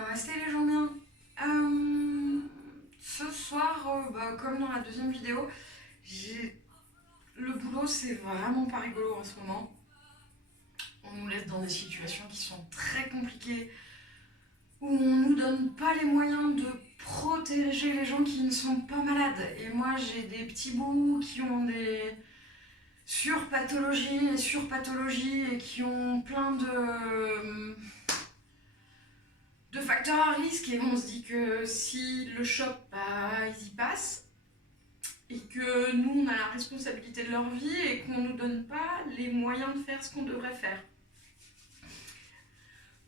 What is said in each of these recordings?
Namasté les gens bien. Ce soir, comme dans la deuxième vidéo, le boulot c'est vraiment pas rigolo en ce moment. On nous laisse dans des situations qui sont très compliquées, où on nous donne pas les moyens de protéger les gens qui ne sont pas malades. Et moi j'ai des petits bouts qui ont des surpathologies et qui ont plein de facteurs à risque, et on se dit que si le choc, ils y passent, et que nous, on a la responsabilité de leur vie et qu'on ne nous donne pas les moyens de faire ce qu'on devrait faire.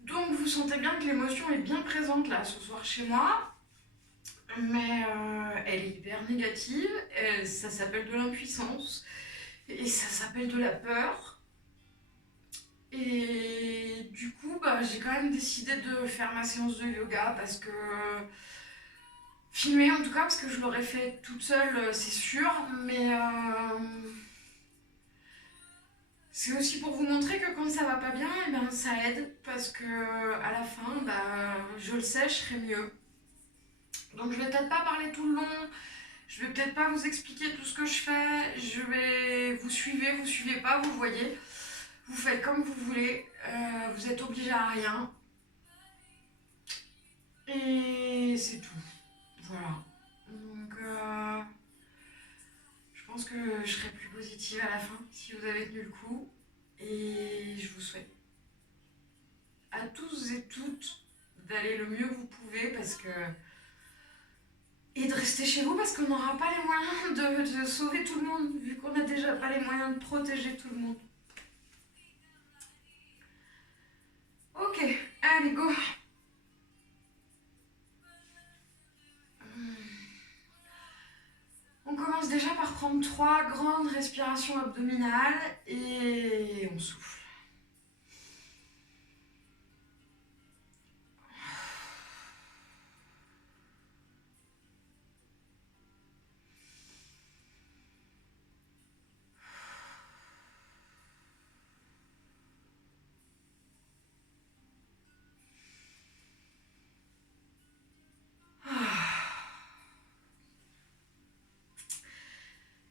Donc vous sentez bien que l'émotion est bien présente là ce soir chez moi, mais elle est hyper négative, ça s'appelle de l'impuissance, et ça s'appelle de la peur. Et du coup, j'ai quand même décidé de faire ma séance de yoga parce que filmer en tout cas, parce que je l'aurais fait toute seule, c'est sûr, mais c'est aussi pour vous montrer que quand ça va pas bien, ça aide, parce que à la fin, je le sais, je serai mieux. Donc je vais peut-être pas parler tout le long, je vais peut-être pas vous expliquer tout ce que je fais, vous suivez pas, vous voyez, vous faites comme vous voulez, vous êtes obligé à rien, et c'est tout. Voilà. Donc je pense que je serai plus positive à la fin si vous avez tenu le coup. Et je vous souhaite à tous et toutes d'aller le mieux que vous pouvez, parce que et de rester chez vous, parce qu'on n'aura pas les moyens de sauver tout le monde, vu qu'on n'a déjà pas les moyens de protéger tout le monde. Ok, allez, go. On commence déjà par prendre 3 grandes respirations abdominales et on souffle.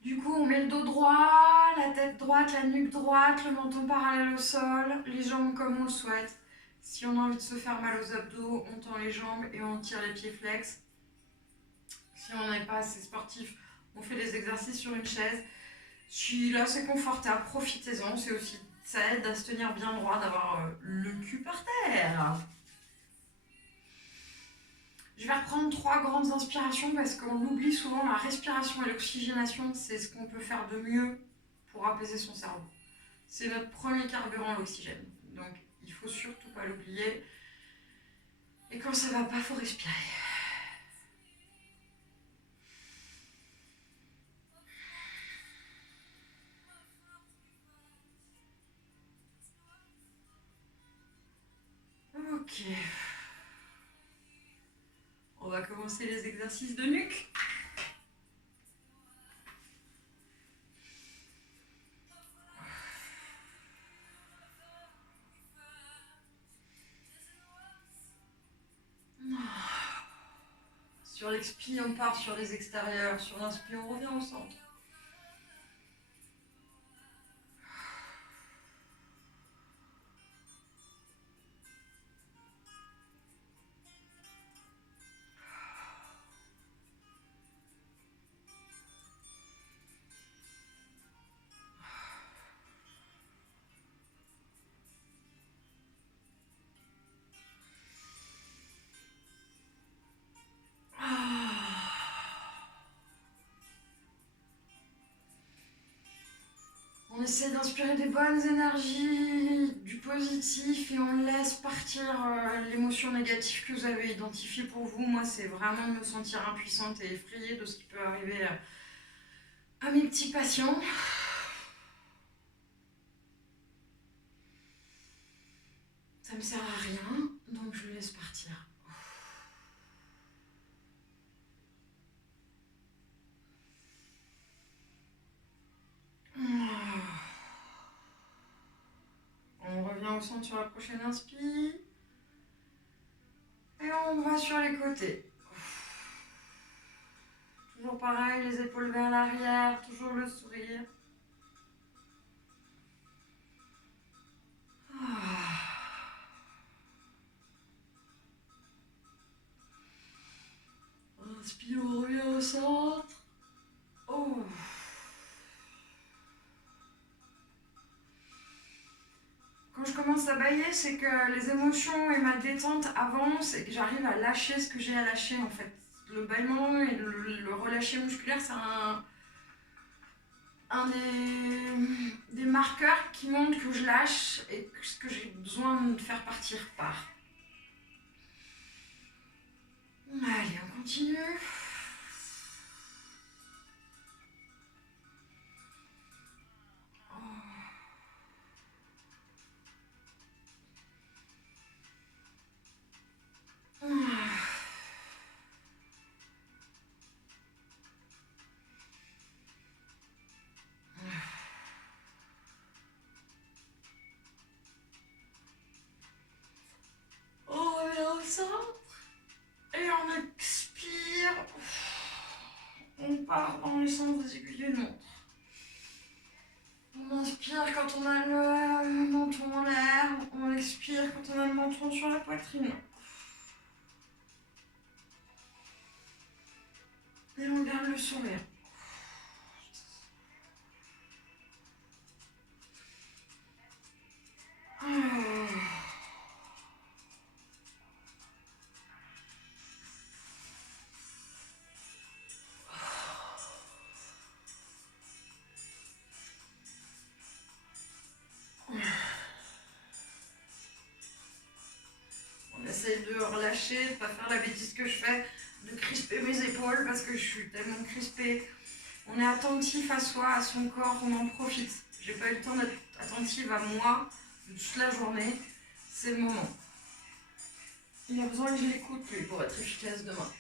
Du coup, on met le dos droit, la tête droite, la nuque droite, le menton parallèle au sol, les jambes comme on le souhaite. Si on a envie de se faire mal aux abdos, on tend les jambes et on tire les pieds flex. Si on n'est pas assez sportif, on fait les exercices sur une chaise. Si là c'est confortable, profitez-en. C'est aussi, ça aide à se tenir bien droit, d'avoir le cul par terre. Je vais reprendre 3 grandes inspirations parce qu'on oublie souvent. La respiration et l'oxygénation, c'est ce qu'on peut faire de mieux pour apaiser son cerveau. C'est notre premier carburant, l'oxygène. Donc il faut surtout pas l'oublier. Et quand ça va pas, faut respirer. Ok. On va commencer les exercices de nuque. Sur l'expi, on part sur les extérieurs. Sur l'inspi, on revient au centre. On essaie d'inspirer des bonnes énergies, du positif, et on laisse partir l'émotion négative que vous avez identifiée pour vous. Moi, c'est vraiment me sentir impuissante et effrayée de ce qui peut arriver à mes petits patients. Ça me sert à rien, donc je le laisse partir. On revient au centre sur la prochaine inspi. Et on on va sur les côtés. Toujours pareil, les épaules vers l'arrière, toujours le sourire. Inspire, on revient au centre. Oh. Quand je commence à bâiller, c'est que les émotions et ma détente avancent et que j'arrive à lâcher ce que j'ai à lâcher en fait. Le bâillement et le relâcher musculaire, c'est un des marqueurs qui montrent que je lâche et que ce que j'ai besoin de faire partir part. Allez, on continue. On revient au centre et on expire. On part dans le sens des aiguilles d'une montre. On inspire quand on a le menton en l'air, on expire quand on a le menton sur la poitrine. Et on garde le sourire. On essaye de relâcher, de ne pas faire la bêtise que je fais, de crisper mes épaules parce que je suis tellement crispée. On est attentif à soi, à son corps, on en profite. J'ai pas eu le temps d'être attentive à moi toute la journée. C'est le moment. Il a besoin que je l'écoute, lui, pour être efficace demain.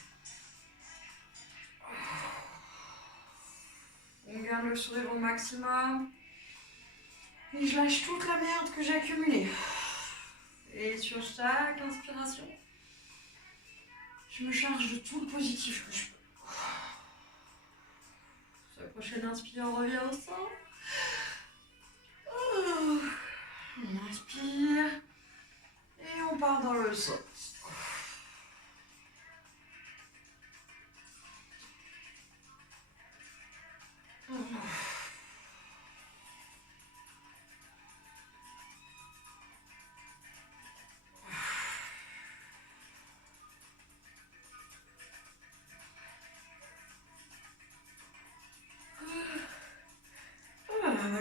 On garde le sourire au maximum. Et je lâche toute la merde que j'ai accumulée. Et sur chaque inspiration, je me charge de tout le positif que je peux. Sur la prochaine inspire, on revient au centre. On inspire. Et on part dans le centre.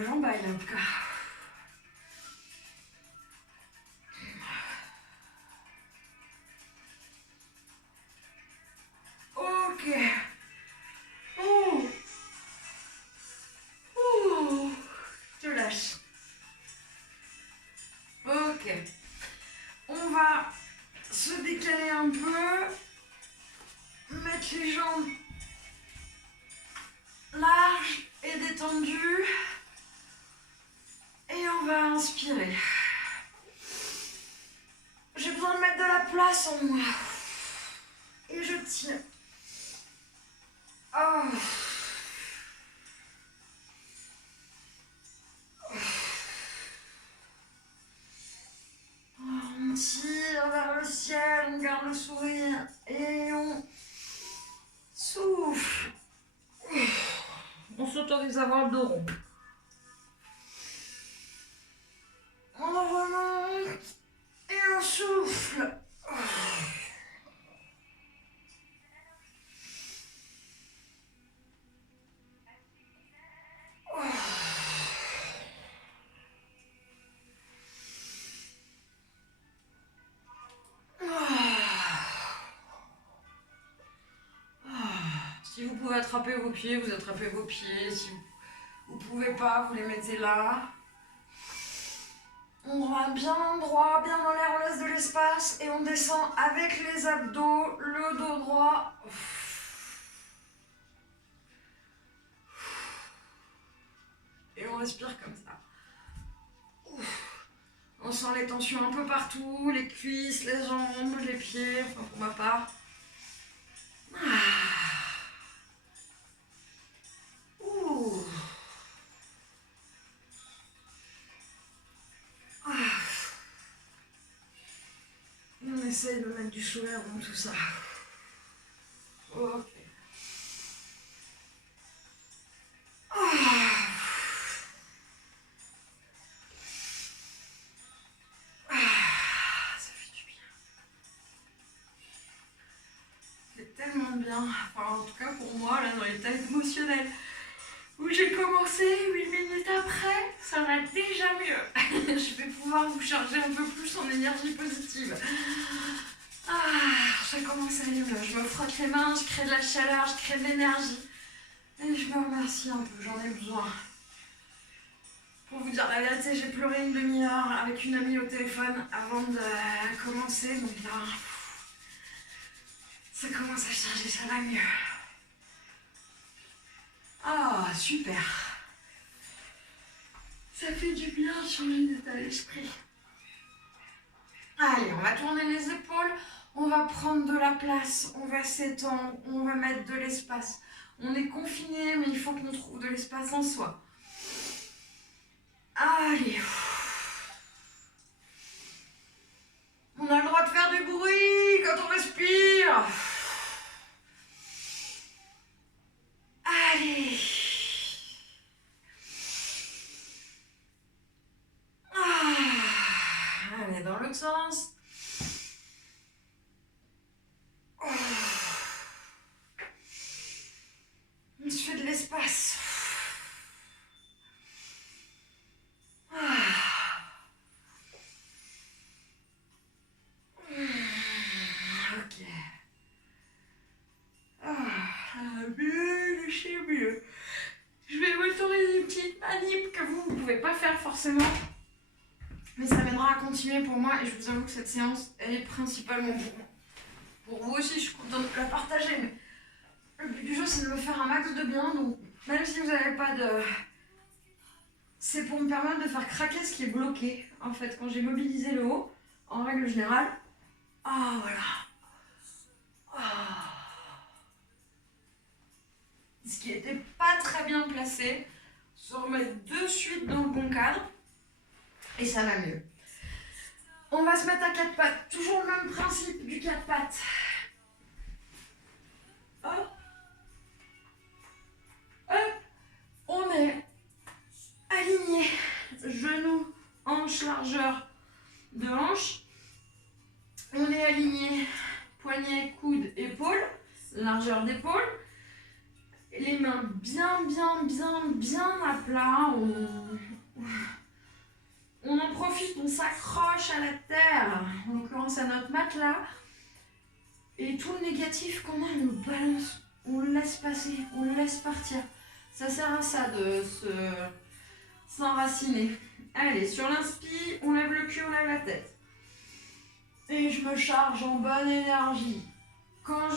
J'en baille en tout cas. Ok. Je lâche. Ok. On va se décaler un peu. Mettre les jambes larges et détendues. Et on va inspirer. J'ai besoin de mettre de la place en moi. Et je tiens. Oh. On tire vers le ciel, on garde le sourire et on souffle. On s'autorise à avoir le dos rond. On remonte et on souffle. Si vous pouvez attraper vos pieds, vous attrapez vos pieds. Si vous ne pouvez pas, vous les mettez là. On va bien droit, bien dans l'air, on laisse de l'espace et on descend avec les abdos, le dos droit. Et on respire comme ça. On On sent les tensions un peu partout, les cuisses, les jambes, les pieds, enfin pour ma part. Ouh. On essaye de mettre du sourire dans tout ça. Ok. Ça fait du bien. C'est tellement bien. Enfin, en tout cas pour moi, là, dans l'état émotionnel où j'ai commencé, 8 minutes après, ça va déjà mieux. Je vais pouvoir vous charger un peu plus en énergie positive. Ça commence à aller mieux. Je me frotte les mains, je crée de la chaleur, je crée de l'énergie. Et je me remercie un peu, j'en ai besoin. Pour vous dire la vérité, j'ai pleuré une demi-heure avec une amie au téléphone avant de commencer. Donc là, ça commence à charger, ça va mieux. Super. Ça fait du bien de changer d'état d'esprit. Allez, on va tourner les épaules, on va prendre de la place, on va s'étendre, on va mettre de l'espace. On est confiné, mais il faut qu'on trouve de l'espace en soi. Allez. On a le droit de faire du bruit quand on respire. Allez. Allez, dans l'autre sens. On se fait de l'espace. Ok. Mieux, c'est mieux. Je vais vous tourner des petites manips que vous ne pouvez pas faire forcément. Mais ça m'aidera à continuer pour moi et je vous avoue que cette séance, elle est principalement pour moi. Pour vous aussi, je suis contente de la partager, mais le but du jeu, c'est de me faire un max de bien. Donc, même si vous n'avez pas de... C'est pour me permettre de faire craquer ce qui est bloqué. En fait, quand j'ai mobilisé le haut, en règle générale, voilà. Ce qui n'était pas très bien placé, se remettre de suite dans le bon cadre, et ça va mieux. On va se mettre à 4 pattes, toujours le même principe du 4 pattes. Hop. Hop. On est aligné, genoux, hanche, largeur de hanche. On est aligné, poignet, coude, épaule, largeur d'épaule. Les mains bien à plat. On en profite, on s'accroche à la terre, en l'occurrence à notre matelas. Et tout le négatif qu'on a, on le balance, on le laisse passer, on le laisse partir. Ça sert à ça de s'enraciner. Allez, sur l'inspire, on lève le cul, on lève la tête. Et je me charge en bonne énergie. Quand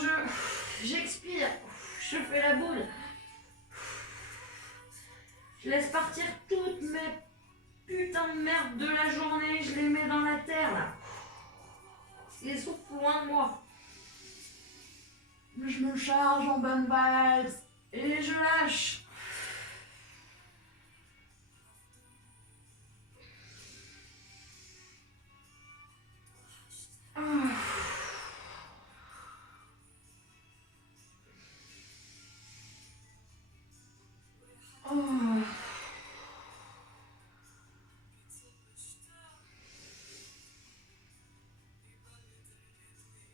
j'expire, je fais la boule. Je laisse partir toutes mes putains de merde de la journée, je les mets dans la terre là. Je les souffle loin de moi. Je me charge en bonne vibes et je lâche.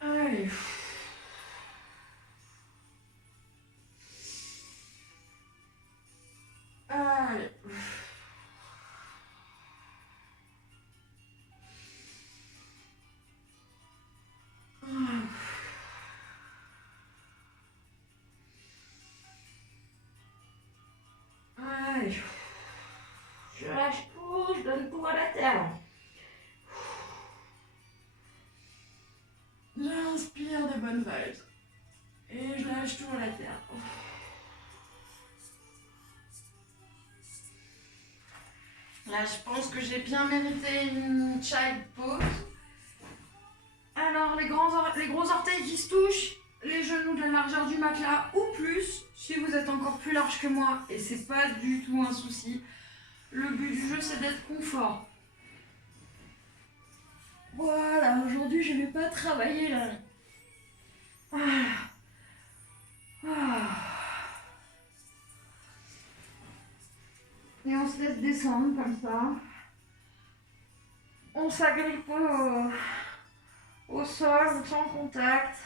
Allez. Allez. Allez. Je lâche tout, je donne tout à la terre. J'inspire des bonnes vibes. Et je lâche tout à la terre. Là, je pense que j'ai bien mérité une child pose. Alors, les gros orteils qui se touchent, les genoux de la largeur du matelas ou plus, si vous êtes encore plus large que moi, et c'est pas du tout un souci. Le but du jeu, c'est d'être confort. Voilà, aujourd'hui, je vais pas travailler là. Voilà. Et on se laisse descendre comme ça. On s'agrippe au sol, sans contact.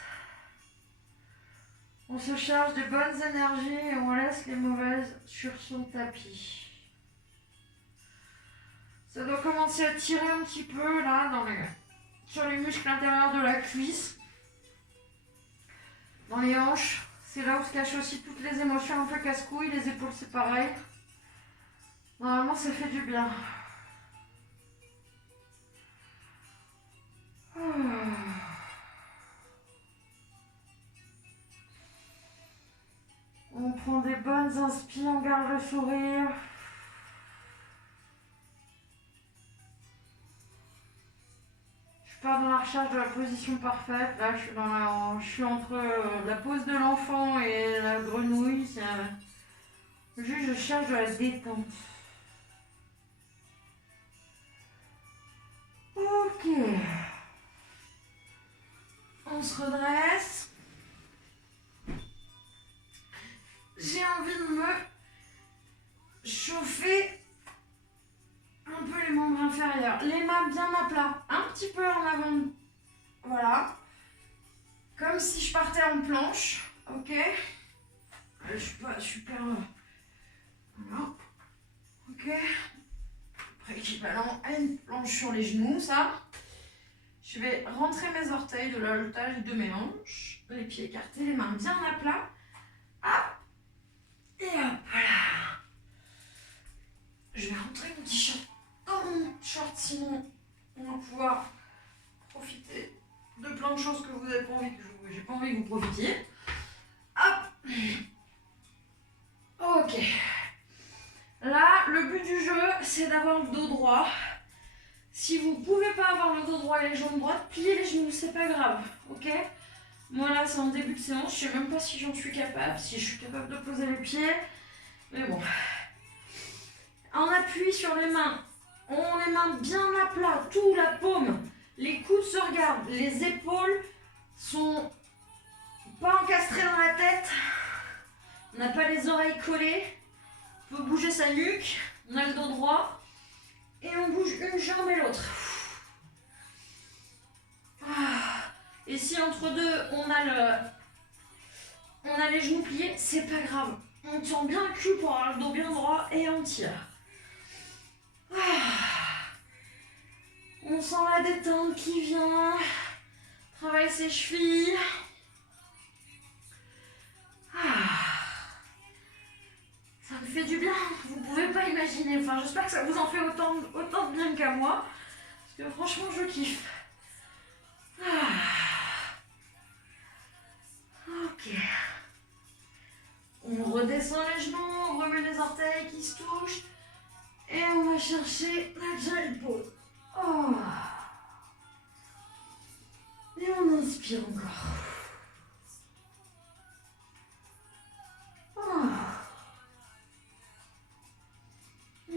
On se charge de bonnes énergies et on laisse les mauvaises sur son tapis. Ça doit commencer à tirer un petit peu là sur les muscles intérieurs de la cuisse. Dans les hanches. C'est là où se cachent aussi toutes les émotions un peu casse-couilles. Les épaules, c'est pareil. Normalement, ça fait du bien. On prend des bonnes inspires, on garde le sourire. Je pars dans la recherche de la position parfaite. Là, je suis entre la pose de l'enfant et la grenouille. Juste, je cherche de la détente. Ok. On se redresse. J'ai envie de me chauffer un peu les membres inférieurs. Les mains bien à plat. Un petit peu en avant. Voilà. Comme si je partais en planche. Ok. Je suis pas super. Voilà. Ok. Équivalent à une planche sur les genoux, ça. Je vais rentrer mes orteils de la taille de mes hanches. Les pieds écartés, les mains bien à plat. Hop. Et hop, voilà. Je vais rentrer mon t-shirt dans mon short, sinon on va pouvoir profiter de plein de choses que vous n'avez pas envie que j'ai pas envie que vous profitiez. Hop. Ok. Là, le but du jeu, c'est d'avoir le dos droit. Si vous ne pouvez pas avoir le dos droit et les jambes droites, pliez les genoux, c'est pas grave, ok? Moi là, c'est en début de séance, je sais même pas si j'en suis capable, si je suis capable de poser les pieds, mais bon. En appui sur les mains, on les mains bien à plat, tout la paume, les coudes se regardent, les épaules sont pas encastrées dans la tête, on n'a pas les oreilles collées, on peut bouger sa nuque, on a le dos droit. Et on bouge une jambe et l'autre. Et si entre deux, on a les genoux pliés, c'est pas grave. On tient bien le cul pour avoir le dos bien droit et on tire. On sent la détente qui vient. Travaille ses chevilles. Ça me fait du bien, vous pouvez pas imaginer. Enfin, j'espère que ça vous en fait autant de bien qu'à moi. Parce que franchement, je kiffe. Ok. On redescend les genoux, on remet les orteils qui se touchent. Et on va chercher la child pose. Et on inspire encore.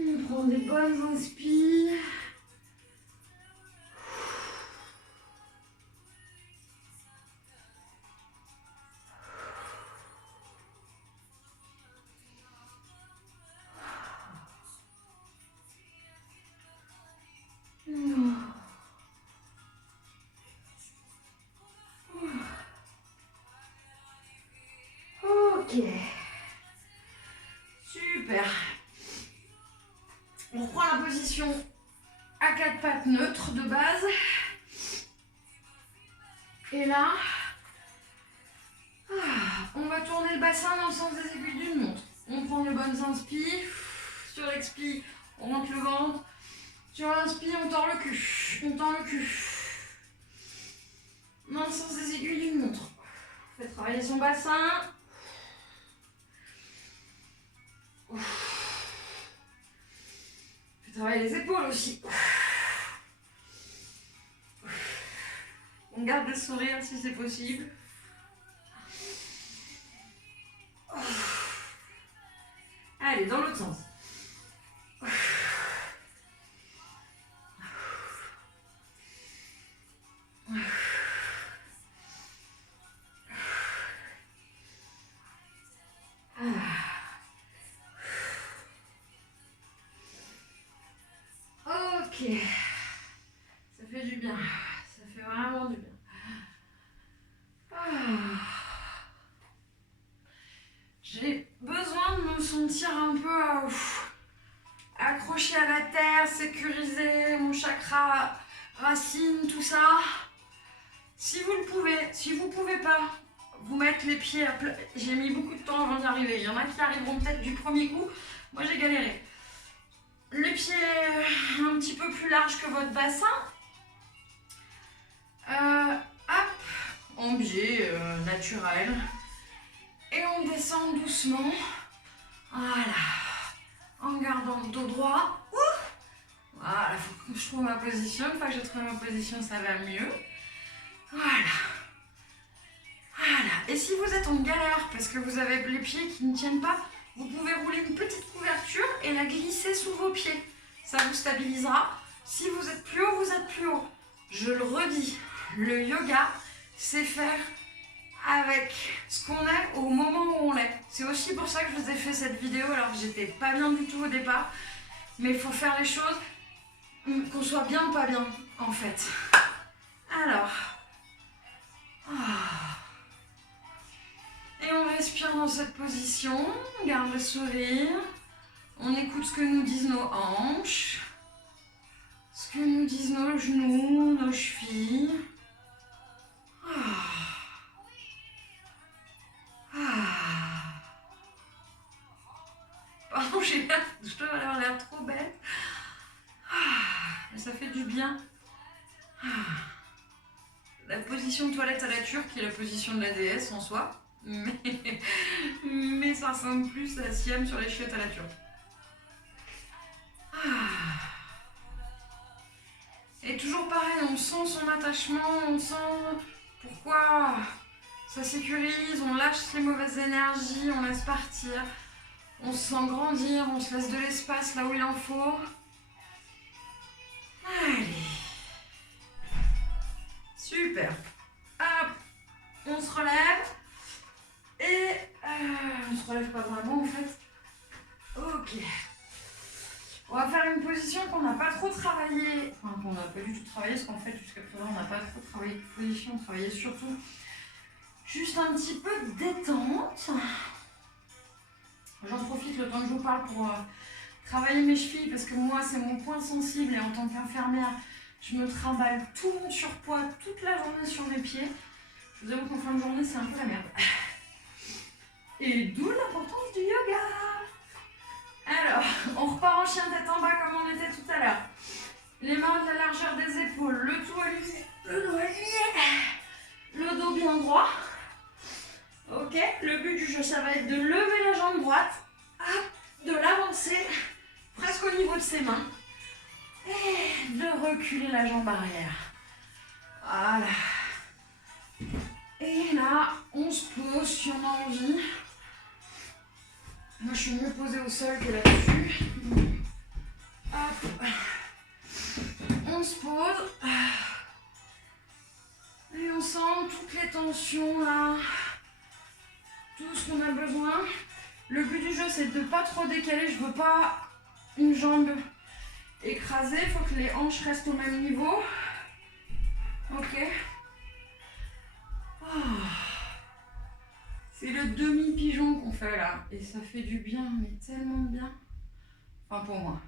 On prend des bonnes inspires. Ok. Super. On reprend la position à quatre pattes neutres de base. Et là, on va tourner le bassin dans le sens des aiguilles d'une montre. On prend les bonnes inspires. Sur l'expire, on monte le ventre. Sur l'inspire, on tord le cul. On tend le cul. Dans le sens des aiguilles d'une montre. On fait travailler son bassin. travaille les épaules aussi. On garde le sourire si c'est possible. Allez, dans l'autre sens. Ok, ça fait du bien, ça fait vraiment du bien. J'ai besoin de me sentir un peu accrochée à la terre, sécuriser mon chakra racine, tout ça. Si vous le pouvez, si vous pouvez pas, vous mettre les pieds à plat. J'ai mis beaucoup de temps avant d'y arriver. Il y en a qui arriveront peut-être du premier coup. Moi j'ai galéré. Les pieds un petit peu plus larges que votre bassin. Hop, en biais naturel. Et on descend doucement. Voilà. En gardant le dos droit. Voilà, il faut que je trouve ma position. Une fois que j'ai trouvé ma position, ça va mieux. Voilà. Voilà. Et si vous êtes en galère parce que vous avez les pieds qui ne tiennent pas, vous pouvez rouler une petite couverture et la glisser sous vos pieds. Ça vous stabilisera. Si vous êtes plus haut, vous êtes plus haut. Je le redis, le yoga, c'est faire avec ce qu'on est au moment où on l'est. C'est aussi pour ça que je vous ai fait cette vidéo alors que j'étais pas bien du tout au départ. Mais il faut faire les choses qu'on soit bien ou pas bien en fait. Alors. Et on respire dans cette position, on garde le sourire, on écoute ce que nous disent nos hanches, ce que nous disent nos genoux, nos chevilles. Pardon, je dois avoir l'air trop bête. Mais ça fait du bien. La position toilette à la turque qui est la position de la déesse en soi. Mais ça ressemble plus à Siam sur les chiottes à la turque. Et toujours pareil, on sent son attachement, on sent pourquoi ça sécurise, on lâche les mauvaises énergies, on laisse partir, on se sent grandir, on se laisse de l'espace là où il en faut. Allez. Super. Hop, on se relève. Et on se relève pas vraiment en fait. Ok. On va faire une position qu'on n'a pas trop travaillé. Enfin, qu'on n'a pas du tout travaillé, parce qu'en fait, jusqu'à présent, on n'a pas trop travaillé de position. On travaillait surtout juste un petit peu de détente. J'en profite le temps que je vous parle pour travailler mes chevilles, parce que moi, c'est mon point sensible. Et en tant qu'infirmière, je me trimballe tout mon surpoids toute la journée sur mes pieds. Je vous avoue qu'en fin de journée, c'est un peu la merde. Et d'où l'importance du yoga. Alors, on repart en chien tête en bas comme on était tout à l'heure. Les mains de la largeur des épaules, le dos aligné, le dos bien droit. Ok, le but du jeu, ça va être de lever la jambe droite, de l'avancer presque au niveau de ses mains et de reculer la jambe arrière. Voilà. Et là, on se pose si on a envie. Moi, je suis mieux posée au sol que là-dessus. Hop. On se pose. Et on sent toutes les tensions là. Tout ce qu'on a besoin. Le but du jeu, c'est de ne pas trop décaler. Je veux pas une jambe écrasée. Il faut que les hanches restent au même niveau. Ok. C'est le demi-pigeon qu'on fait là. Et ça fait du bien, mais tellement bien. Enfin, pour moi.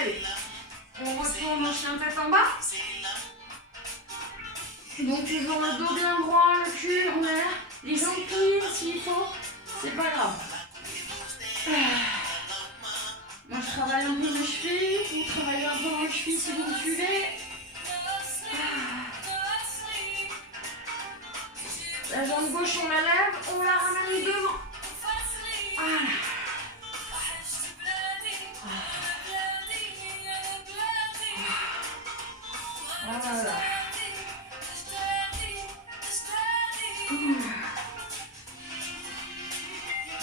Allez, on retire en bas. Donc toujours le dos bien droit, le cul en l'air, les jambes pliées s'il faut, c'est pas grave. Moi je travaille un peu mes chevilles, vous travaillez un peu les chevilles si vous me suivez. La jambe gauche on la lève, on la ramène devant. Voilà. Voilà.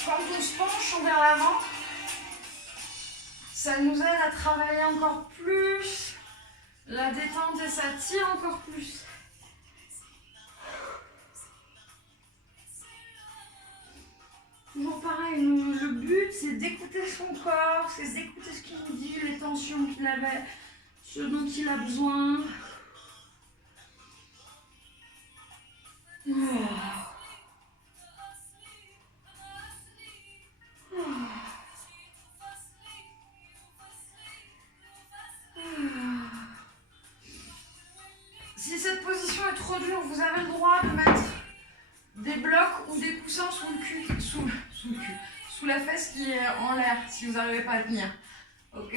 Quand on se penche vers l'avant, ça nous aide à travailler encore plus la détente et ça tire encore plus. Toujours pareil, le but c'est d'écouter son corps, c'est d'écouter ce qu'il nous dit, les tensions qu'il avait, ce dont il a besoin. Si cette position est trop dure, vous avez le droit de mettre des blocs ou des coussins sous le cul, sous la fesse qui est en l'air, si vous n'arrivez pas à tenir. Ok?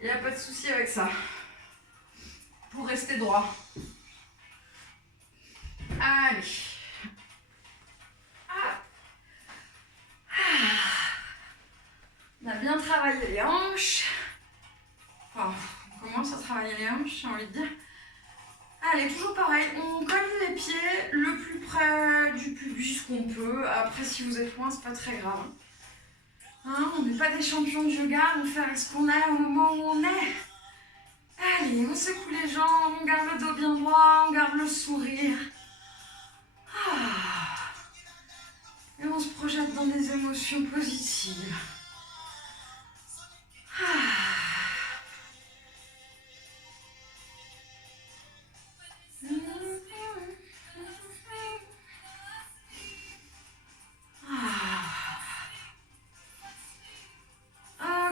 Il n'y a pas de souci avec ça. Pour rester droit. Allez. On a bien travaillé les hanches. Enfin, on commence à travailler les hanches, j'ai envie de dire. Allez, toujours pareil, on colle les pieds le plus près du pubis qu'on peut. Après, si vous êtes loin, c'est pas très grave. Hein, on n'est pas des champions de yoga, on fait ce qu'on est au moment où on est. Allez, on secoue les jambes, on garde le dos bien droit, on garde le sourire. Et on se projette dans des émotions positives.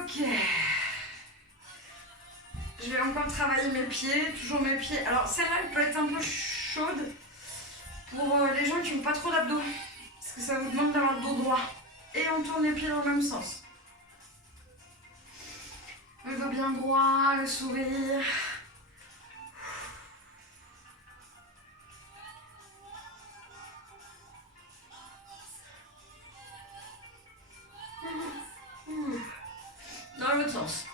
Ok. Je vais encore travailler mes pieds, toujours mes pieds. Alors celle-là, elle peut être un peu chaude pour les gens qui n'ont pas trop d'abdos. Parce que ça vous demande d'avoir le dos droit. Et on tourne les pieds dans le même sens. Le dos bien droit, le sourire. Dans l'autre sens.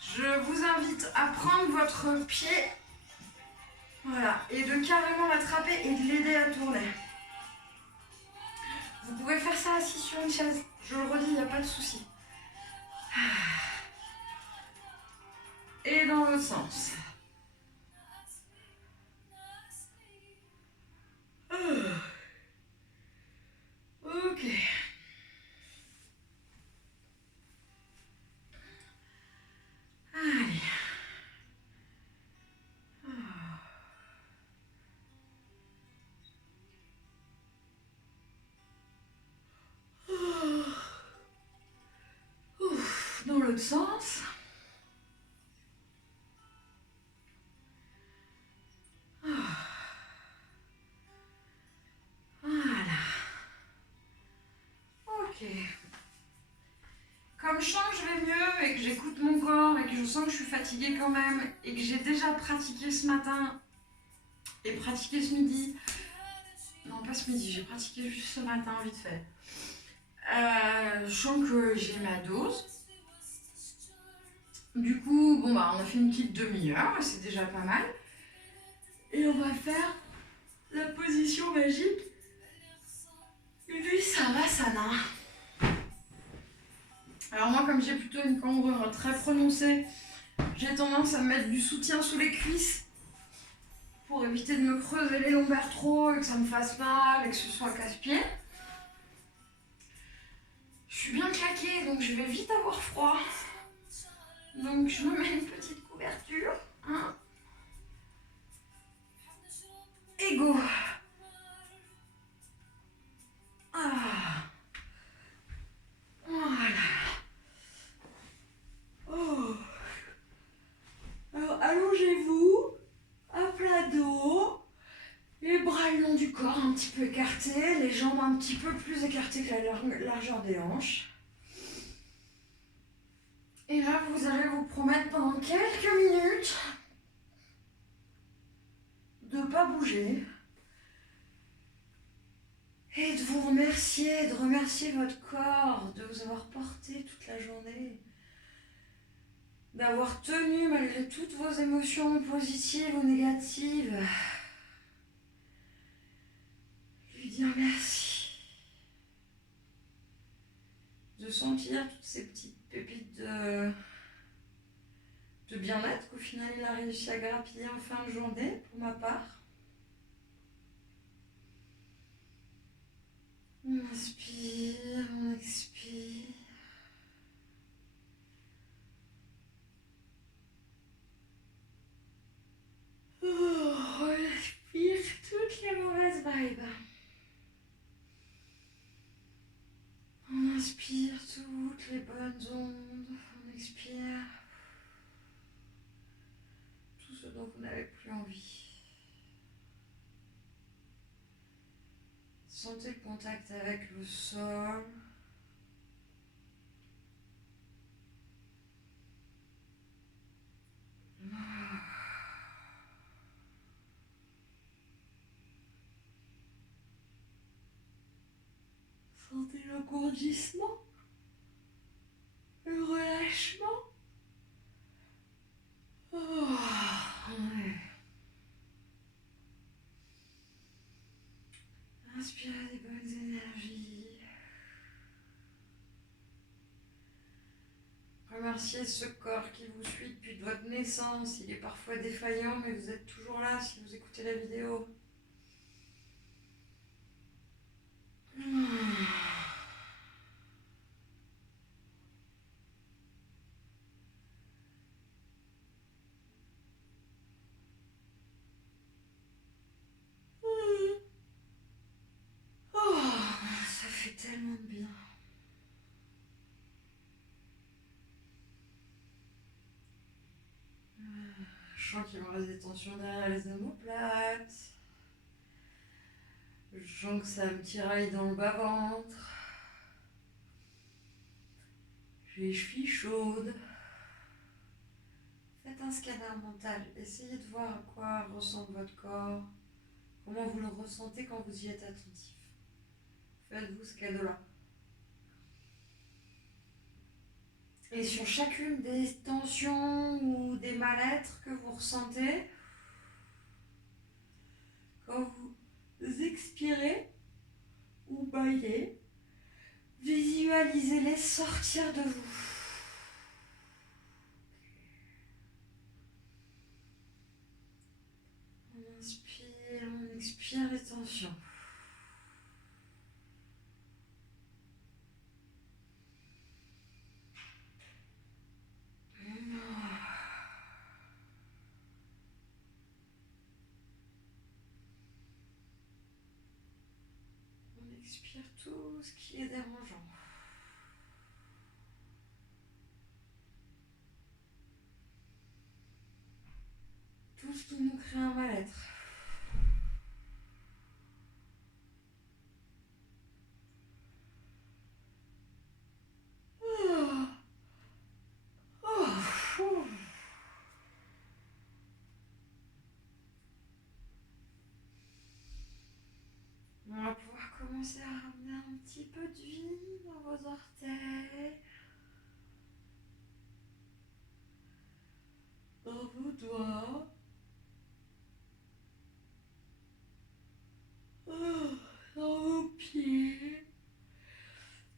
Je vous invite à prendre votre pied, voilà, et de carrément l'attraper et de l'aider à tourner. Vous pouvez faire ça assis sur une chaise. Je le redis, il n'y a pas de souci. Et dans l'autre sens. Ok. Allez. Ouf, dans l'autre sens. Voilà. Ok. Comme je sens que je vais mieux et que j'écoute mon corps et que je sens que je suis fatiguée quand même et que j'ai déjà pratiqué ce matin et pratiqué ce midi. Non, pas ce midi, j'ai pratiqué juste ce matin vite fait. Je sens que j'ai ma dose. Du coup, bon bah on a fait une petite demi-heure, c'est déjà pas mal. Et on va faire la position magique du Savasana. Alors moi, comme j'ai plutôt une cambrure très prononcée, j'ai tendance à mettre du soutien sous les cuisses pour éviter de me creuser les lombaires trop et que ça me fasse mal et que ce soit casse-pied. Je suis bien claquée, donc je vais vite avoir froid. Donc je me mets une petite couverture. Hein. Et go. jambes un petit peu plus écartées que la largeur des hanches. Et là, vous allez vous promettre pendant quelques minutes de ne pas bouger. Et de vous remercier, de remercier votre corps de vous avoir porté toute la journée. D'avoir tenu malgré toutes vos émotions positives ou négatives. Lui dire merci. De sentir toutes ces petites pépites de bien-être qu'au final il a réussi à grappiller en fin de journée, pour ma part. On inspire, on expire. On expire toutes les mauvaises vibes. On inspire toutes les bonnes ondes. On expire tout ce dont vous n'avez plus envie. Sentez le contact avec le sol. Sentez le gourdissement, le relâchement. Ouais. Inspirez des bonnes énergies. Remerciez ce corps qui vous suit depuis votre naissance. Il est parfois défaillant, mais vous êtes toujours là si vous écoutez la vidéo. Ça fait tellement de bien. Je sens qu'il me reste des tensions derrière les omoplates. Je sens que ça me tiraille dans le bas-ventre. J'ai les chevilles chaudes. Faites un scanner mental. Essayez de voir à quoi ressemble votre corps. Comment vous le ressentez quand vous y êtes attentif. Faites-vous ce cadeau-là. Et sur chacune des tensions ou des mal-être que vous ressentez, quand vous expirez ou baillez, visualisez-les sortir de vous. On inspire, on expire les tensions. On expire tout ce qui est dérangeant. Tout ce qui nous crée un mal-être. On va pouvoir commencer à ramener un petit peu de vie dans vos orteils, dans vos doigts, dans vos pieds,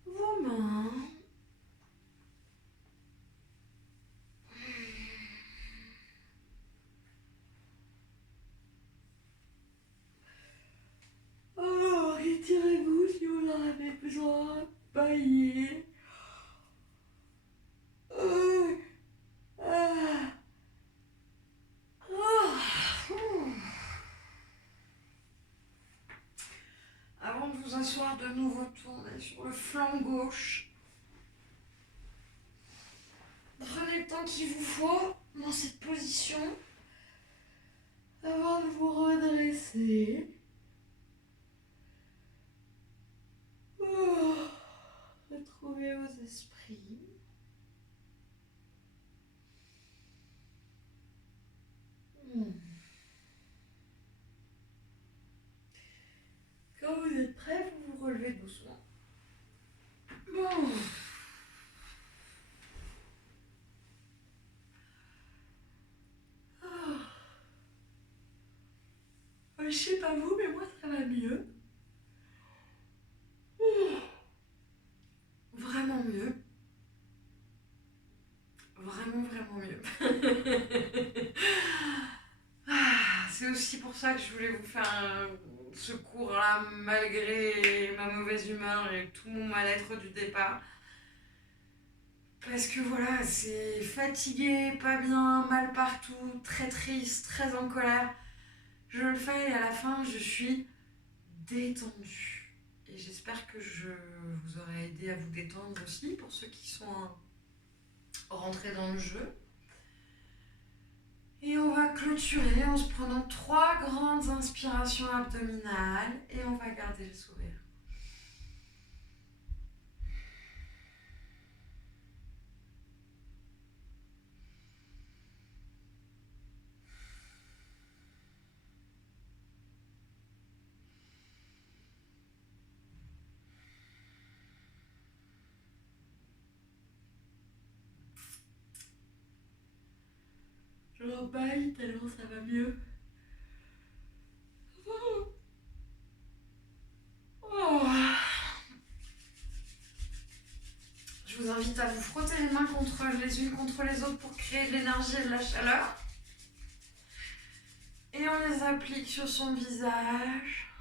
vos mains. Retirez-vous si vous en avez besoin, baillez. Avant de vous asseoir de nouveau, tournez sur le flanc gauche. Prenez le temps qu'il vous faut dans cette position avant de vous redresser. Oh, retrouver vos esprits. Quand vous êtes prêts, vous vous relevez doucement. Bon. Je sais pas vous, mais moi ça va mieux. Vraiment mieux. Vraiment mieux. C'est aussi pour ça que je voulais vous faire ce cours-là, malgré ma mauvaise humeur et tout mon mal-être du départ. Parce que voilà, c'est fatigué, pas bien, mal partout, très triste, très en colère. Je le fais et à la fin, je suis détendue. Et j'espère que je vous aurai aidé à vous détendre aussi, pour ceux qui sont rentrés dans le jeu. Et on va clôturer en se prenant 3 grandes inspirations abdominales et on va garder le sourire. Je rebaille tellement ça va mieux. Oh. Je vous invite à vous frotter les mains les unes contre les autres pour créer de l'énergie et de la chaleur. Et on les applique sur son visage,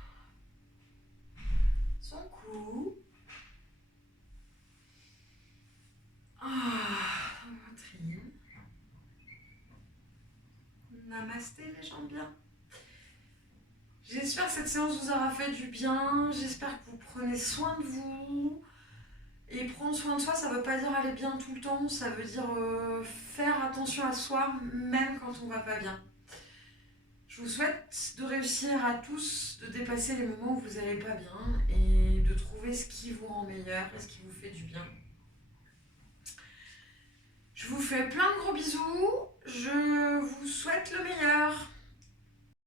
son cou. Poitrine. Namasté les gens bien. J'espère que cette séance vous aura fait du bien. J'espère que vous prenez soin de vous. Et prendre soin de soi, ça ne veut pas dire aller bien tout le temps. Ça veut dire faire attention à soi, même quand on ne va pas bien. Je vous souhaite de réussir à tous, de dépasser les moments où vous n'allez pas bien et de trouver ce qui vous rend meilleur et ce qui vous fait du bien. Je vous fais plein de gros bisous. Je vous souhaite le meilleur.